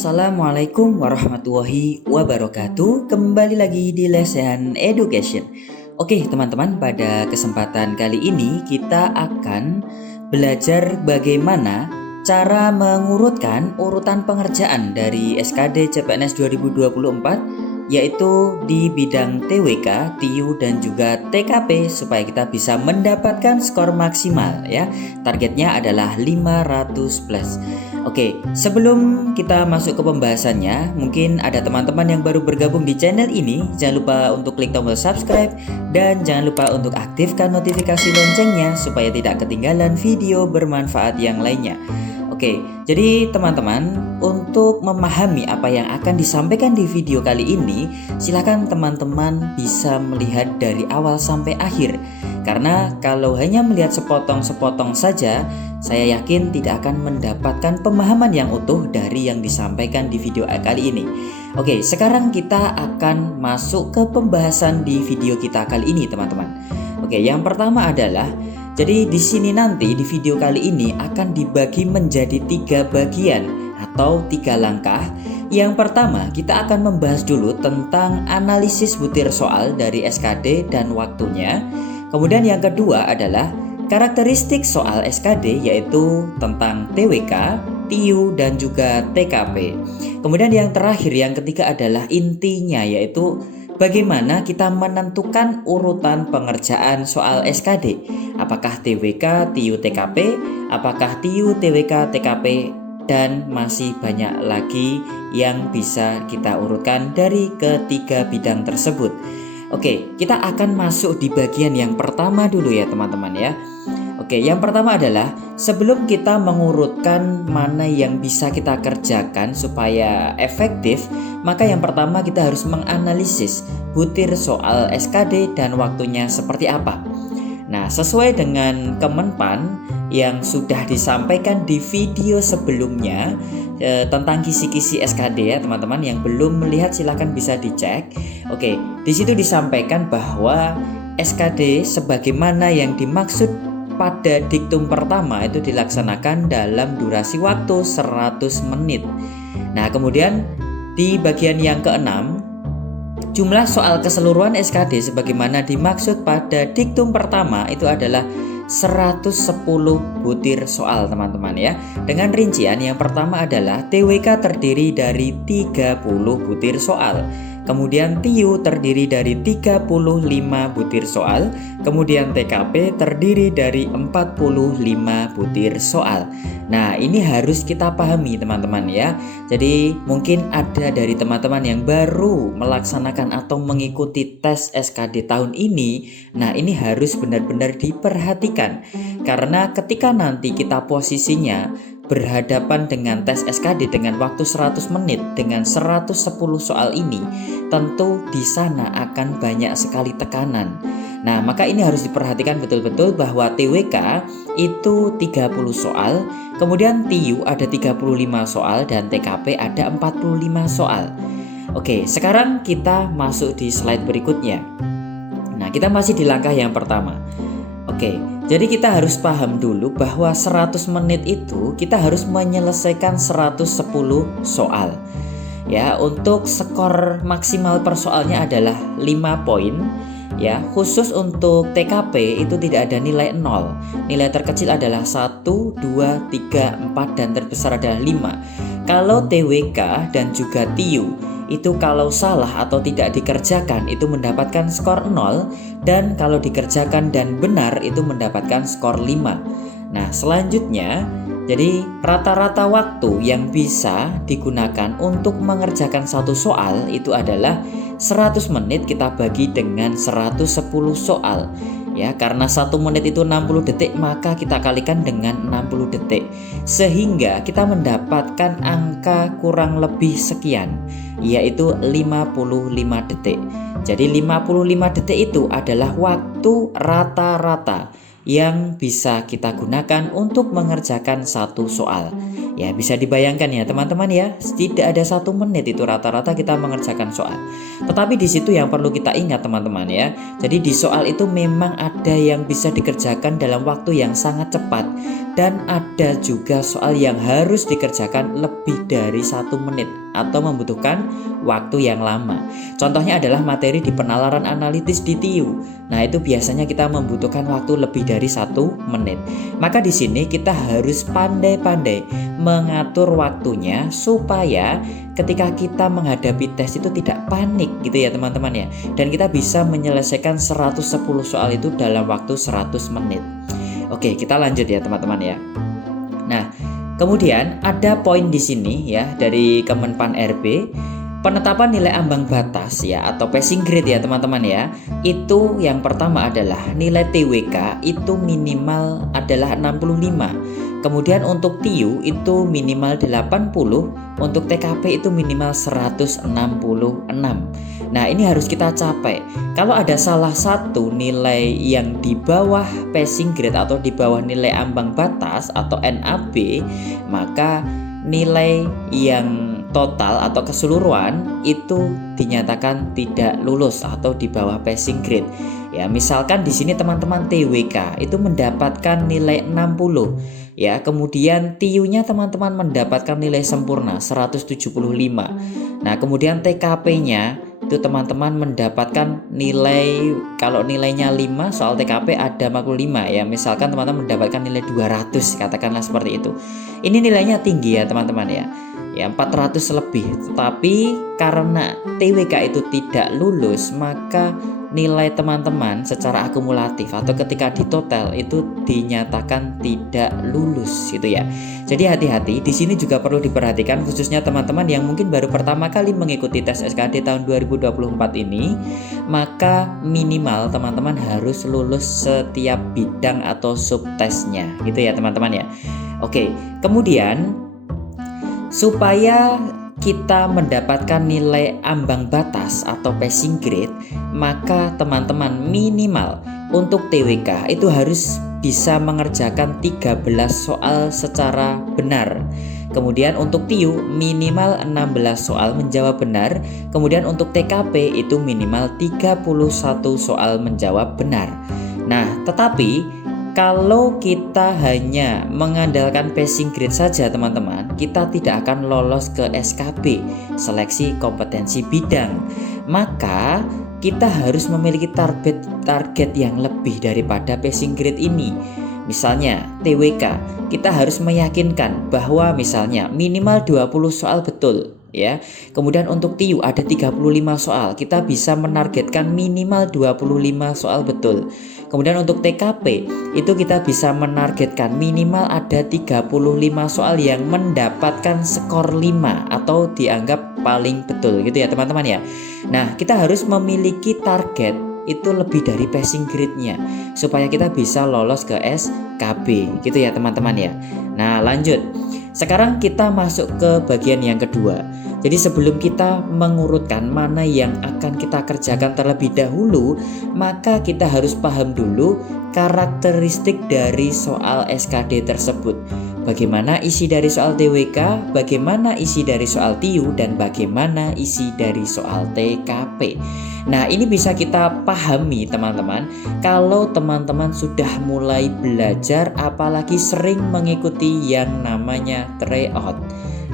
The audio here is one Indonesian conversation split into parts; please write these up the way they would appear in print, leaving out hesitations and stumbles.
Assalamualaikum warahmatullahi wabarakatuh. Kembali lagi di Lesehan Education. Oke teman-teman, pada kesempatan kali ini kita akan belajar bagaimana cara mengurutkan urutan pengerjaan dari SKD CPNS 2024, yaitu di bidang TWK, TIU dan juga TKP, supaya kita bisa mendapatkan skor maksimal ya. Targetnya adalah 500 plus. Oke, sebelum kita masuk ke pembahasannya, mungkin ada teman-teman yang baru bergabung di channel ini. Jangan lupa untuk klik tombol subscribe dan jangan lupa untuk aktifkan notifikasi loncengnya supaya tidak ketinggalan video bermanfaat yang lainnya. Oke, jadi teman-teman, untuk memahami apa yang akan disampaikan di video kali ini, silakan teman-teman bisa melihat dari awal sampai akhir. Karena kalau hanya melihat sepotong-sepotong saja, saya yakin tidak akan mendapatkan pemahaman yang utuh dari yang disampaikan di video kali ini. Oke, sekarang kita akan masuk ke pembahasan di video kita kali ini, teman-teman. Oke, yang pertama adalah, jadi di sini nanti di video kali ini akan dibagi menjadi 3 bagian atau 3 langkah. Yang pertama, kita akan membahas dulu tentang analisis butir soal dari SKD dan waktunya. Kemudian yang kedua adalah karakteristik soal SKD, yaitu tentang TWK, TIU dan juga TKP. Kemudian yang terakhir, yang ketiga adalah intinya, yaitu bagaimana kita menentukan urutan pengerjaan soal SKD. Apakah TWK, TIU, TKP, apakah TIU, TWK, TKP, dan masih banyak lagi yang bisa kita urutkan dari ketiga bidang tersebut. Oke, kita akan masuk di bagian yang pertama dulu ya teman-teman ya. Oke, yang pertama adalah sebelum kita mengurutkan mana yang bisa kita kerjakan supaya efektif, maka yang pertama kita harus menganalisis butir soal SKD dan waktunya seperti apa. Nah, sesuai dengan Kemenpan yang sudah disampaikan di video sebelumnya tentang kisi-kisi SKD ya teman-teman, yang belum melihat silahkan bisa dicek. Oke, di situ disampaikan bahwa SKD sebagaimana yang dimaksud pada diktum pertama itu dilaksanakan dalam durasi waktu 100 menit. Nah, kemudian di bagian yang keenam, jumlah soal keseluruhan SKD sebagaimana dimaksud pada diktum pertama itu adalah 110 butir soal teman-teman ya. Dengan rincian, yang pertama adalah TWK terdiri dari 30 butir soal. Kemudian TIU terdiri dari 35 butir soal. Kemudian TKP terdiri dari 45 butir soal. Nah, ini harus kita pahami teman-teman ya. Jadi mungkin ada dari teman-teman yang baru melaksanakan atau mengikuti tes SKD tahun ini. Nah, ini harus benar-benar diperhatikan. Karena ketika nanti kita posisinya berhadapan dengan tes SKD dengan waktu 100 menit dengan 110 soal ini, tentu di sana akan banyak sekali tekanan. Nah, maka ini harus diperhatikan betul-betul bahwa TWK itu 30 soal, kemudian TIU ada 35 soal dan TKP ada 45 soal. Oke, sekarang kita masuk di slide berikutnya. Nah, kita masih di langkah yang pertama. Oke, jadi kita harus paham dulu bahwa 100 menit itu kita harus menyelesaikan 110 soal. Ya, untuk skor maksimal per soalnya adalah 5 poin. Ya, khusus untuk TKP itu tidak ada nilai 0. Nilai terkecil adalah 1, 2, 3, 4 dan terbesar adalah 5. Kalau TWK dan juga TIU itu kalau salah atau tidak dikerjakan itu mendapatkan skor 0, dan kalau dikerjakan dan benar itu mendapatkan skor 5. Nah, selanjutnya, jadi rata-rata waktu yang bisa digunakan untuk mengerjakan satu soal itu adalah 100 menit kita bagi dengan 110 soal. Ya, karena 1 menit itu 60 detik, maka kita kalikan dengan 60 detik. Sehingga kita mendapatkan angka kurang lebih sekian, yaitu 55 detik. Jadi 55 detik itu adalah waktu rata-rata yang bisa kita gunakan untuk mengerjakan satu soal. Ya, bisa dibayangkan ya teman-teman ya, tidak ada 1 menit itu rata-rata kita mengerjakan soal. Tetapi di situ yang perlu kita ingat teman-teman ya. Jadi di soal itu memang ada yang bisa dikerjakan dalam waktu yang sangat cepat, dan ada juga soal yang harus dikerjakan lebih dari 1 menit atau membutuhkan waktu yang lama. Contohnya adalah materi di penalaran analitis di TIU. Nah, itu biasanya kita membutuhkan waktu lebih dari 1 menit. Maka di sini kita harus pandai-pandai mengatur waktunya supaya ketika kita menghadapi tes itu tidak panik gitu ya teman-teman ya. Dan kita bisa menyelesaikan 110 soal itu dalam waktu 100 menit. Oke, kita lanjut ya teman-teman ya. Nah, kemudian ada poin di sini ya dari Kemenpan RB, penetapan nilai ambang batas ya atau passing grade ya teman-teman ya. Itu yang pertama adalah nilai TWK itu minimal adalah 65. Kemudian untuk TIU itu minimal 80, untuk TKP itu minimal 166. Nah, ini harus kita capai. Kalau ada salah satu nilai yang di bawah passing grade atau di bawah nilai ambang batas atau NAB, maka nilai yang total atau keseluruhan itu dinyatakan tidak lulus atau di bawah passing grade. Ya, misalkan di sini teman-teman TWK itu mendapatkan nilai 60. Ya, kemudian TIU-nya teman-teman mendapatkan nilai sempurna 175. Nah, kemudian TKP-nya itu teman-teman mendapatkan nilai, kalau nilainya 5 soal TKP ada makul 5 ya. Misalkan teman-teman mendapatkan nilai 200, katakanlah seperti itu. Ini nilainya tinggi ya teman-teman ya. Ya 400 lebih. Tapi karena TWK itu tidak lulus, maka nilai teman-teman secara akumulatif atau ketika di total itu dinyatakan tidak lulus gitu ya. Jadi hati-hati, di sini juga perlu diperhatikan khususnya teman-teman yang mungkin baru pertama kali mengikuti tes SKD tahun 2024 ini, maka minimal teman-teman harus lulus setiap bidang atau subtesnya gitu ya teman-teman ya. Oke, kemudian supaya kita mendapatkan nilai ambang batas atau passing grade, maka teman-teman minimal untuk TWK itu harus bisa mengerjakan 13 soal secara benar. Kemudian untuk TIU minimal 16 soal menjawab benar. Kemudian untuk TKP itu minimal 31 soal menjawab benar. Nah, tetapi kalau kita hanya mengandalkan passing grade saja teman-teman, kita tidak akan lolos ke SKB, seleksi kompetensi bidang. Maka kita harus memiliki target yang lebih daripada passing grade ini. Misalnya TWK, kita harus meyakinkan bahwa misalnya minimal 20 soal betul ya. Kemudian untuk TIU ada 35 soal, kita bisa menargetkan minimal 25 soal betul. Kemudian untuk TKP itu kita bisa menargetkan minimal ada 35 soal yang mendapatkan skor 5 atau dianggap paling betul gitu ya teman-teman ya. Nah, kita harus memiliki target itu lebih dari passing grade-nya supaya kita bisa lolos ke SKB gitu ya teman-teman ya. Nah, lanjut. Sekarang kita masuk ke bagian yang kedua. Jadi sebelum kita mengurutkan mana yang akan kita kerjakan terlebih dahulu, maka kita harus paham dulu karakteristik dari soal SKD tersebut. Bagaimana isi dari soal TWK, bagaimana isi dari soal TIU, dan bagaimana isi dari soal TKP. Nah, ini bisa kita pahami teman-teman kalau teman-teman sudah mulai belajar, apalagi sering mengikuti yang namanya tryout.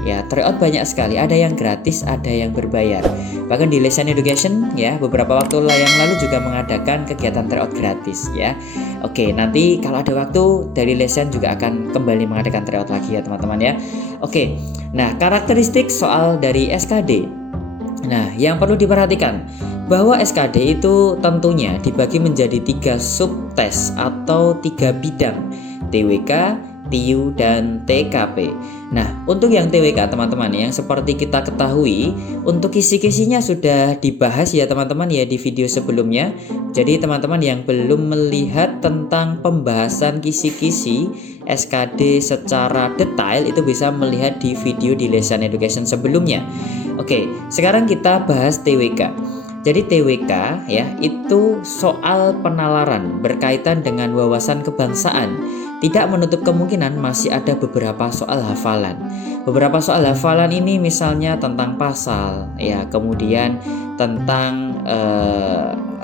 Ya, tryout banyak sekali, ada yang gratis, ada yang berbayar. Bahkan di Lesson Education ya, beberapa waktu yang lalu juga mengadakan kegiatan tryout gratis ya. Oke, nanti kalau ada waktu dari Lesson juga akan kembali mengadakan tryout lagi ya teman-teman ya. Oke, nah karakteristik soal dari SKD. Nah, yang perlu diperhatikan bahwa SKD itu tentunya dibagi menjadi 3 subtes atau 3 bidang, TWK, TIU, dan TKP. Nah, untuk yang TWK teman-teman, yang seperti kita ketahui, untuk kisi-kisinya sudah dibahas ya teman-teman ya di video sebelumnya. Jadi teman-teman yang belum melihat tentang pembahasan kisi-kisi SKD secara detail itu bisa melihat di video di Lesson Education sebelumnya. Oke, sekarang kita bahas TWK. Jadi TWK ya itu soal penalaran berkaitan dengan wawasan kebangsaan. Tidak menutup kemungkinan masih ada beberapa soal hafalan. Beberapa soal hafalan ini misalnya tentang pasal ya, kemudian tentang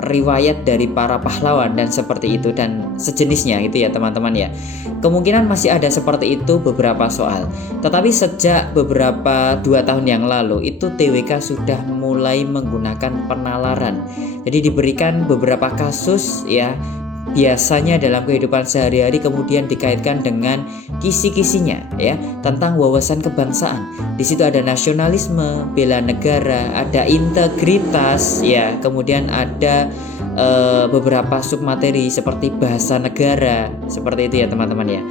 riwayat dari para pahlawan dan seperti itu dan sejenisnya itu ya teman-teman ya. Kemungkinan masih ada seperti itu beberapa soal. Tetapi sejak beberapa 2 tahun yang lalu itu TWK sudah mulai menggunakan penalaran. Jadi diberikan beberapa kasus ya, biasanya dalam kehidupan sehari-hari, kemudian dikaitkan dengan kisi-kisinya ya, tentang wawasan kebangsaan. Di situ ada nasionalisme, bela negara, ada integritas ya, kemudian ada beberapa submateri seperti bahasa negara, seperti itu ya teman-teman ya.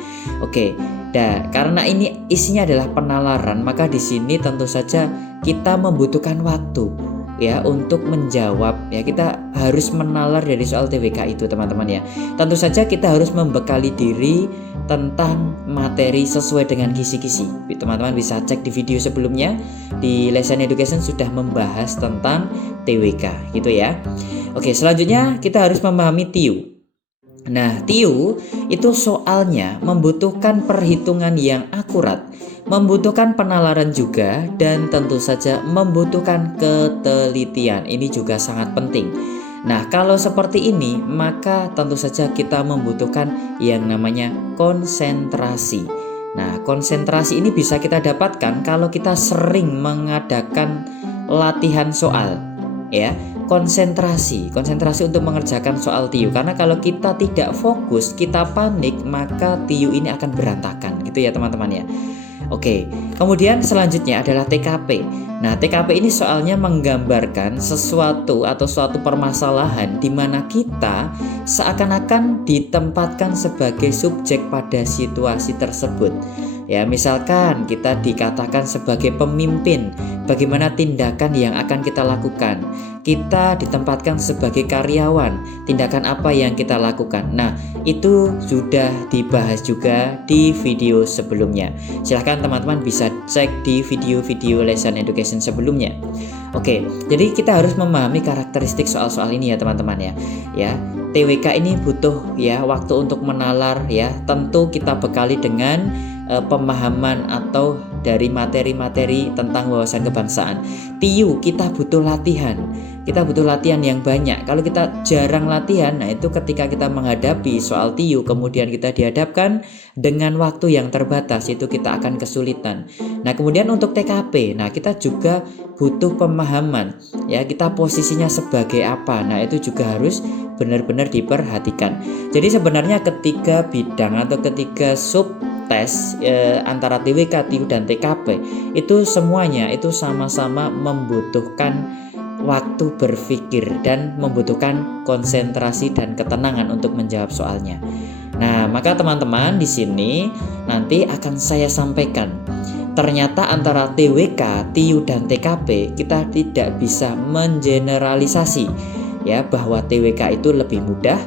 Oke. Nah, karena ini isinya adalah penalaran, maka di sini tentu saja kita membutuhkan waktu ya untuk menjawab ya. Kita harus menalar dari soal TWK itu teman-teman ya. Tentu saja kita harus membekali diri tentang materi sesuai dengan kisi-kisi. Teman-teman bisa cek di video sebelumnya, di Lesson Education sudah membahas tentang TWK gitu ya. Oke, selanjutnya kita harus memahami TIU. Nah, TIU itu soalnya membutuhkan perhitungan yang akurat, membutuhkan penalaran juga, dan tentu saja membutuhkan ketelitian. Ini juga sangat penting. Nah, kalau seperti ini, maka tentu saja kita membutuhkan yang namanya konsentrasi. Nah, konsentrasi ini bisa kita dapatkan kalau kita sering mengadakan latihan soal ya. Konsentrasi untuk mengerjakan soal TIU, karena kalau kita tidak fokus, kita panik, maka TIU ini akan berantakan gitu ya teman-teman ya. Oke, kemudian selanjutnya adalah TKP. Nah, TKP ini soalnya menggambarkan sesuatu atau suatu permasalahan di mana kita seakan-akan ditempatkan sebagai subjek pada situasi tersebut. Ya, misalkan kita dikatakan sebagai pemimpin, bagaimana tindakan yang akan kita lakukan? Kita ditempatkan sebagai karyawan, tindakan apa yang kita lakukan? Nah, itu sudah dibahas juga di video sebelumnya. Silahkan teman-teman bisa cek di video-video Lesson Education sebelumnya. Oke, jadi kita harus memahami karakteristik soal-soal ini ya teman-teman ya. Ya, TWK ini butuh ya waktu untuk menalar ya. Tentu kita bekali dengan pemahaman atau dari materi-materi tentang wawasan kebangsaan. TIU kita butuh latihan. Kita butuh latihan yang banyak. Kalau kita jarang latihan, nah itu ketika kita menghadapi soal TIU kemudian kita dihadapkan dengan waktu yang terbatas, itu kita akan kesulitan. Nah, kemudian untuk TKP, nah kita juga butuh pemahaman ya, kita posisinya sebagai apa. Nah, itu juga harus benar-benar diperhatikan. Jadi sebenarnya ketiga bidang atau ketiga sub tes antara TWK, TIU, dan TKP itu semuanya itu sama-sama membutuhkan waktu berpikir dan membutuhkan konsentrasi dan ketenangan untuk menjawab soalnya. Nah, maka teman-teman di sini nanti akan saya sampaikan. Ternyata antara TWK, TIU, dan TKP kita tidak bisa mengeneralisasi ya bahwa TWK itu lebih mudah,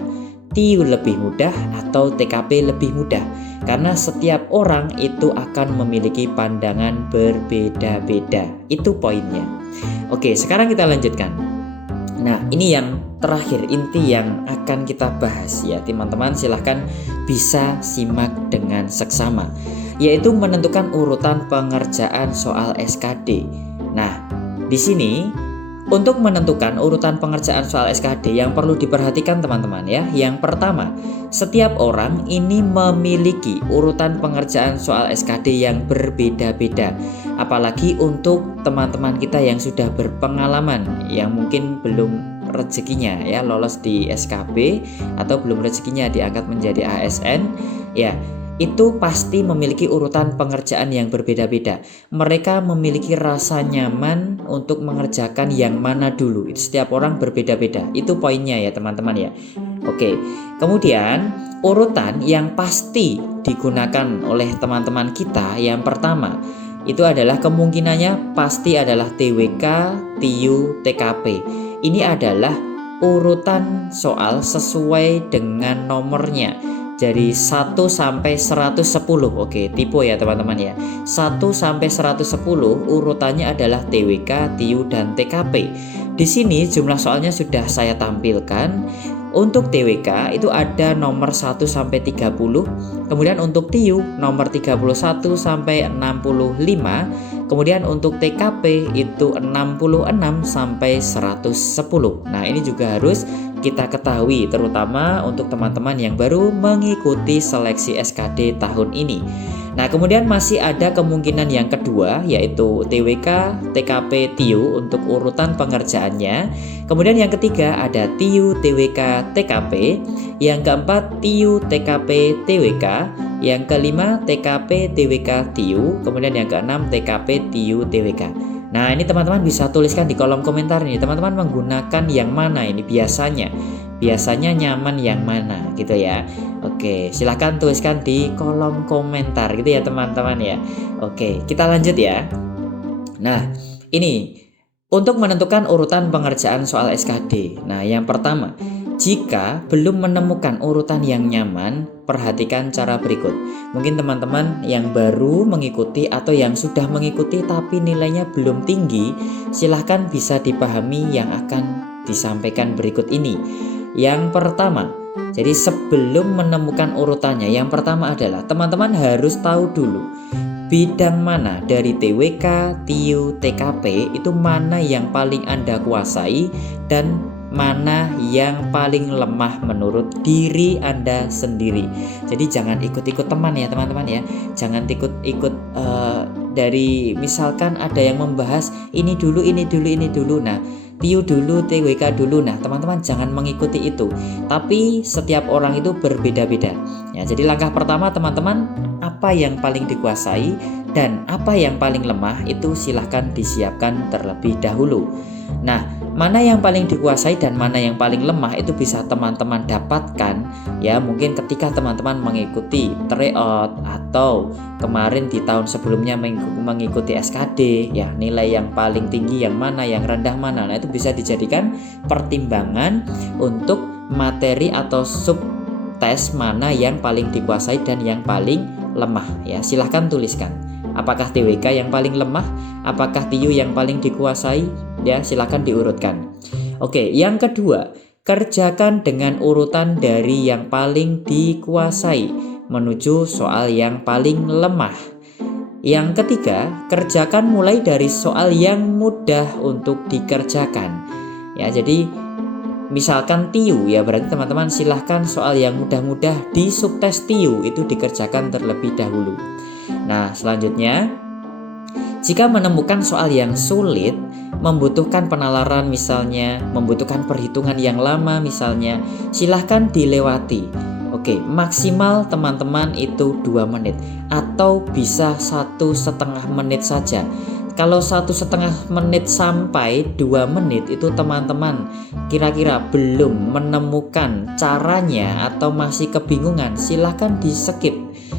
TIU lebih mudah, atau TKP lebih mudah. Karena setiap orang itu akan memiliki pandangan berbeda-beda. Itu poinnya. Oke, sekarang kita lanjutkan. Nah, ini yang terakhir, inti yang akan kita bahas ya teman-teman. Silahkan bisa simak dengan seksama, yaitu menentukan urutan pengerjaan soal SKD. Nah, di sini untuk menentukan urutan pengerjaan soal SKD yang perlu diperhatikan teman-teman ya. Yang pertama, setiap orang ini memiliki urutan pengerjaan soal SKD yang berbeda-beda. Apalagi untuk teman-teman kita yang sudah berpengalaman, yang mungkin belum rezekinya ya lolos di SKB atau belum rezekinya diangkat menjadi ASN ya. Itu pasti memiliki urutan pengerjaan yang berbeda-beda. Mereka memiliki rasa nyaman untuk mengerjakan yang mana dulu. Itu setiap orang berbeda-beda. Itu poinnya ya teman-teman ya. Oke, kemudian urutan yang pasti digunakan oleh teman-teman kita yang pertama itu adalah kemungkinannya pasti adalah TWK, TIU, TKP. Ini adalah urutan soal sesuai dengan nomornya. Jadi 1 sampai 110. Oke, tipe ya teman-teman ya. 1 sampai 110 urutannya adalah TWK, TIU, dan TKP. di sini jumlah soalnya sudah saya tampilkan. Untuk TWK itu ada nomor 1 sampai 30, kemudian untuk TIU nomor 31 sampai 65, kemudian untuk TKP itu 66 sampai 110. Nah, ini juga harus kita ketahui terutama untuk teman-teman yang baru mengikuti seleksi SKD tahun ini. Nah, kemudian masih ada kemungkinan yang kedua, yaitu TWK, TKP, TIU untuk urutan pengerjaannya. Kemudian yang ketiga ada TIU, TWK, TKP. Yang keempat TIU, TKP, TWK. Yang kelima TKP, TWK, TIU. Kemudian yang keenam TKP, TIU, TWK. Nah, ini teman-teman bisa tuliskan di kolom komentar nih, teman-teman menggunakan yang mana ini biasanya nyaman yang mana gitu ya. Oke, silahkan tuliskan di kolom komentar gitu ya teman-teman ya. Oke, kita lanjut ya. Nah, ini untuk menentukan urutan pengerjaan soal SKD. Nah, yang pertama, jika belum menemukan urutan yang nyaman, perhatikan cara berikut. Mungkin teman-teman yang baru mengikuti atau yang sudah mengikuti tapi nilainya belum tinggi, silahkan bisa dipahami yang akan disampaikan berikut ini. Yang pertama, jadi sebelum menemukan urutannya, yang pertama adalah teman-teman harus tahu dulu bidang mana dari TWK, TIU, TKP itu mana yang paling Anda kuasai dan mana yang paling lemah menurut diri Anda sendiri. Jadi jangan ikut-ikut teman ya teman-teman ya. Jangan ikut-ikut dari misalkan ada yang membahas ini dulu. Nah, TIU dulu, TWK dulu. Nah, teman-teman jangan mengikuti itu. Tapi setiap orang itu berbeda-beda. Ya, jadi langkah pertama teman-teman, apa yang paling dikuasai dan apa yang paling lemah itu silahkan disiapkan terlebih dahulu. Nah, mana yang paling dikuasai dan mana yang paling lemah itu bisa teman-teman dapatkan ya mungkin ketika teman-teman mengikuti tryout atau kemarin di tahun sebelumnya mengikuti SKD ya, nilai yang paling tinggi yang mana, yang rendah mana. Nah, itu bisa dijadikan pertimbangan untuk materi atau sub tes mana yang paling dikuasai dan yang paling lemah ya. Silahkan tuliskan. Apakah TWK yang paling lemah? Apakah TIU yang paling dikuasai? Ya, silakan diurutkan. Oke, yang kedua, kerjakan dengan urutan dari yang paling dikuasai menuju soal yang paling lemah. Yang ketiga, kerjakan mulai dari soal yang mudah untuk dikerjakan. Ya, jadi misalkan TIU ya, berarti teman-teman silahkan soal yang mudah-mudah di subtes TIU itu dikerjakan terlebih dahulu. Nah, selanjutnya, jika menemukan soal yang sulit, membutuhkan penalaran misalnya, membutuhkan perhitungan yang lama misalnya, silahkan dilewati. Oke, maksimal teman-teman itu 2 menit atau bisa 1,5 menit saja. Kalau 1,5 menit sampai 2 menit itu teman-teman kira-kira belum menemukan caranya atau masih kebingungan, silahkan di skip,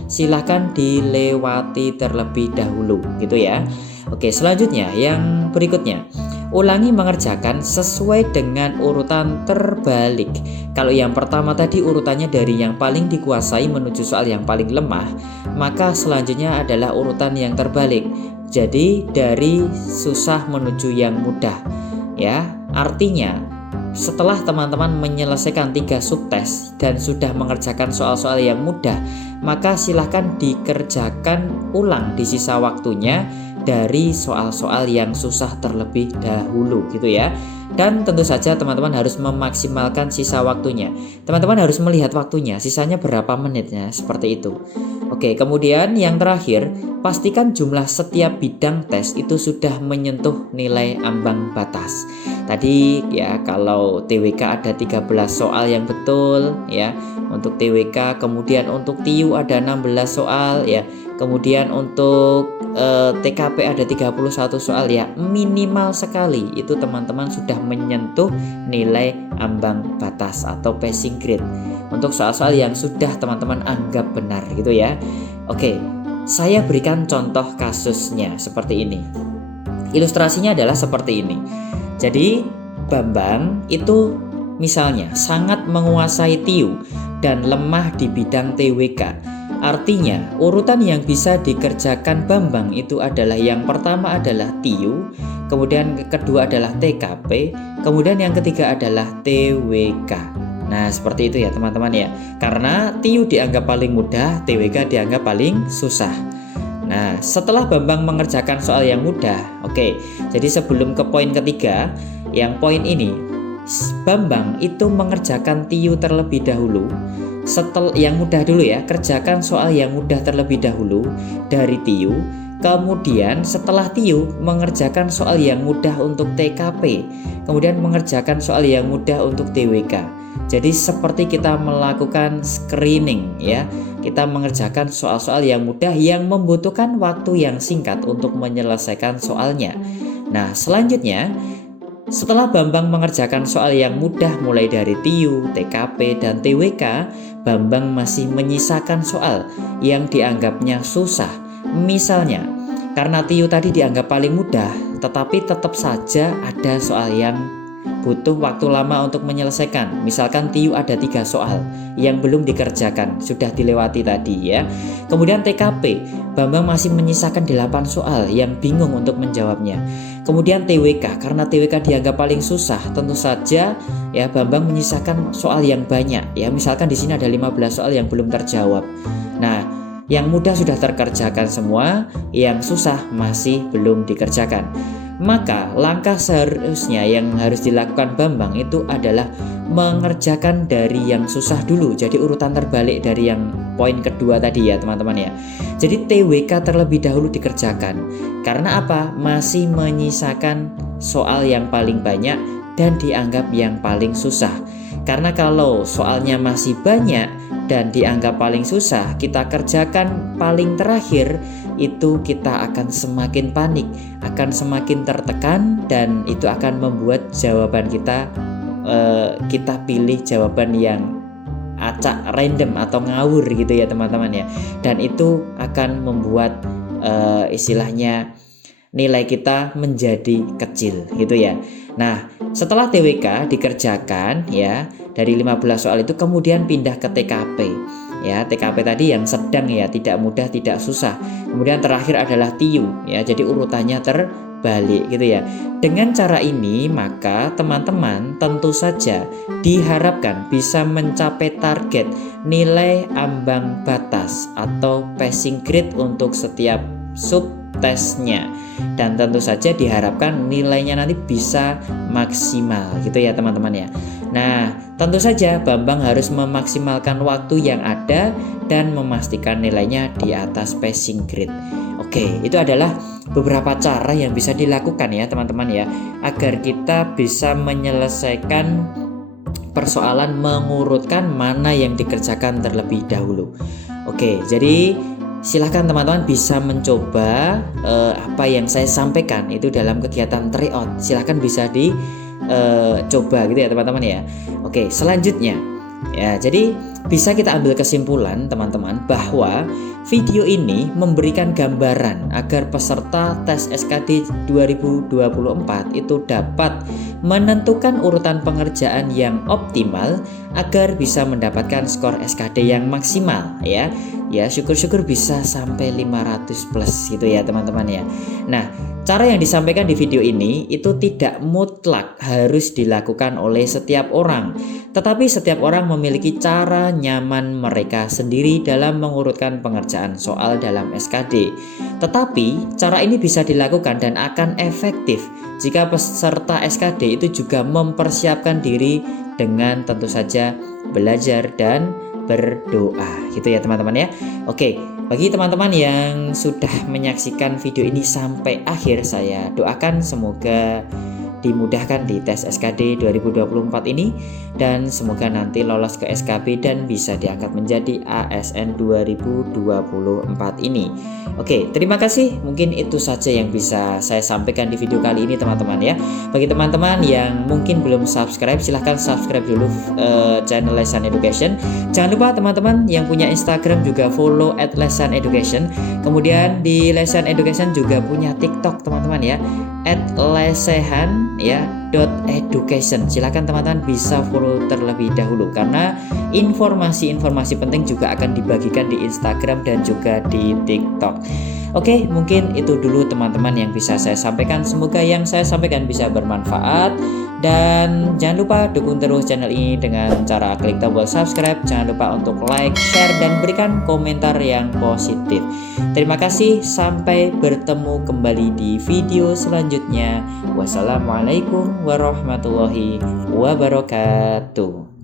silahkan dilewati terlebih dahulu gitu ya. Oke, selanjutnya yang berikutnya, ulangi mengerjakan sesuai dengan urutan terbalik. Kalau yang pertama tadi urutannya dari yang paling dikuasai menuju soal yang paling lemah, maka selanjutnya adalah urutan yang terbalik. Jadi dari susah menuju yang mudah ya. Artinya setelah teman-teman menyelesaikan 3 subtes dan sudah mengerjakan soal-soal yang mudah, maka silahkan dikerjakan ulang di sisa waktunya dari soal-soal yang susah terlebih dahulu gitu ya. Dan tentu saja teman-teman harus memaksimalkan sisa waktunya. Teman-teman harus melihat waktunya, sisanya berapa menitnya, seperti itu. Oke, kemudian yang terakhir, pastikan jumlah setiap bidang tes itu sudah menyentuh nilai ambang batas. Tadi ya, kalau TWK ada 13 soal yang betul ya untuk TWK, kemudian untuk TIU ada 16 soal ya. Kemudian untuk TKP ada 31 soal ya, minimal sekali itu teman-teman sudah menyentuh nilai ambang batas atau passing grade untuk soal-soal yang sudah teman-teman anggap benar gitu ya. Oke, saya berikan contoh kasusnya seperti ini. Ilustrasinya adalah seperti ini. Jadi Bambang itu misalnya sangat menguasai TIU dan lemah di bidang TWK. Artinya, urutan yang bisa dikerjakan Bambang itu adalah yang pertama adalah TIU, kemudian kedua adalah TKP, kemudian yang ketiga adalah TWK. Nah, seperti itu ya teman-teman ya. Karena TIU dianggap paling mudah, TWK dianggap paling susah. Nah, setelah Bambang mengerjakan soal yang mudah, oke. Jadi sebelum ke poin ketiga, yang poin ini, Bambang itu mengerjakan TIU terlebih dahulu. Setelah yang mudah dulu ya, kerjakan soal yang mudah terlebih dahulu dari TIU. Kemudian setelah TIU mengerjakan soal yang mudah untuk TKP, kemudian mengerjakan soal yang mudah untuk TWK. Jadi seperti kita melakukan screening ya, kita mengerjakan soal-soal yang mudah yang membutuhkan waktu yang singkat untuk menyelesaikan soalnya. Nah, selanjutnya setelah Bambang mengerjakan soal yang mudah mulai dari TIU, TKP, dan TWK, Bambang masih menyisakan soal yang dianggapnya susah. Misalnya, karena TIU tadi dianggap paling mudah, tetapi tetap saja ada soal yang butuh waktu lama untuk menyelesaikan. Misalkan TIU ada 3 soal yang belum dikerjakan, sudah dilewati tadi ya. Kemudian TKP, Bambang masih menyisakan 8 soal yang bingung untuk menjawabnya. Kemudian TWK, karena TWK dianggap paling susah, tentu saja ya Bambang menyisakan soal yang banyak ya. Misalkan di sini ada 15 soal yang belum terjawab. Nah, yang mudah sudah terkerjakan semua, yang susah masih belum dikerjakan. Maka langkah seharusnya yang harus dilakukan Bambang itu adalah mengerjakan dari yang susah dulu. Jadi urutan terbalik dari yang poin kedua tadi ya teman-teman ya. Jadi TWK terlebih dahulu dikerjakan. Karena apa? Masih menyisakan soal yang paling banyak dan dianggap yang paling susah. Karena kalau soalnya masih banyak dan dianggap paling susah, kita kerjakan paling terakhir, itu kita akan semakin panik, akan semakin tertekan, dan itu akan membuat jawaban kita pilih jawaban yang acak, random atau ngawur gitu ya teman-teman ya. Dan itu akan membuat istilahnya nilai kita menjadi kecil gitu ya. Nah, setelah TWK dikerjakan ya dari 15 soal itu, kemudian pindah ke TKP. Ya, TKP tadi yang sedang ya, tidak mudah, tidak susah. Kemudian terakhir adalah TIU ya. Jadi urutannya terbalik gitu ya. Dengan cara ini maka teman-teman tentu saja diharapkan bisa mencapai target nilai ambang batas atau passing grade untuk setiap subtesnya. Dan tentu saja diharapkan nilainya nanti bisa maksimal gitu ya teman-teman ya. Nah, tentu saja Bambang harus memaksimalkan waktu yang ada dan memastikan nilainya di atas passing grade. Oke, itu adalah beberapa cara yang bisa dilakukan ya teman-teman ya, agar kita bisa menyelesaikan persoalan mengurutkan mana yang dikerjakan terlebih dahulu. Oke, jadi silahkan teman-teman bisa mencoba apa yang saya sampaikan itu dalam kegiatan tryout. Silahkan bisa dicoba gitu ya teman-teman ya. Oke, selanjutnya ya, jadi bisa kita ambil kesimpulan teman-teman bahwa video ini memberikan gambaran agar peserta tes SKD 2024 itu dapat menentukan urutan pengerjaan yang optimal agar bisa mendapatkan skor SKD yang maksimal ya. Ya, syukur-syukur bisa sampai 500 plus gitu ya teman-teman ya. Nah, cara yang disampaikan di video ini itu tidak mutlak harus dilakukan oleh setiap orang, tetapi setiap orang memiliki cara nyaman mereka sendiri dalam mengurutkan pengerjaan soal dalam SKD. Tetapi cara ini bisa dilakukan dan akan efektif jika peserta SKD itu juga mempersiapkan diri dengan tentu saja belajar dan berdoa gitu ya teman-teman ya. Oke, bagi teman-teman yang sudah menyaksikan video ini sampai akhir, saya doakan semoga dimudahkan di tes SKD 2024 ini dan semoga nanti lolos ke SKB dan bisa diangkat menjadi ASN 2024 ini. Oke, terima kasih. Mungkin itu saja yang bisa saya sampaikan di video kali ini teman-teman ya. Bagi teman-teman yang mungkin belum subscribe, silahkan subscribe dulu channel Lesan Education. Jangan lupa teman-teman yang punya Instagram juga follow @lesaneducation. Kemudian di Lesan Education juga punya TikTok teman-teman ya, @lesehan ya .education. Silakan teman-teman bisa follow terlebih dahulu karena informasi-informasi penting juga akan dibagikan di Instagram dan juga di TikTok. Oke, mungkin itu dulu teman-teman yang bisa saya sampaikan. Semoga yang saya sampaikan bisa bermanfaat. Dan jangan lupa dukung terus channel ini dengan cara klik tombol subscribe. Jangan lupa untuk like, share, dan berikan komentar yang positif. Terima kasih, sampai bertemu kembali di video selanjutnya. Wassalamualaikum warahmatullahi wabarakatuh.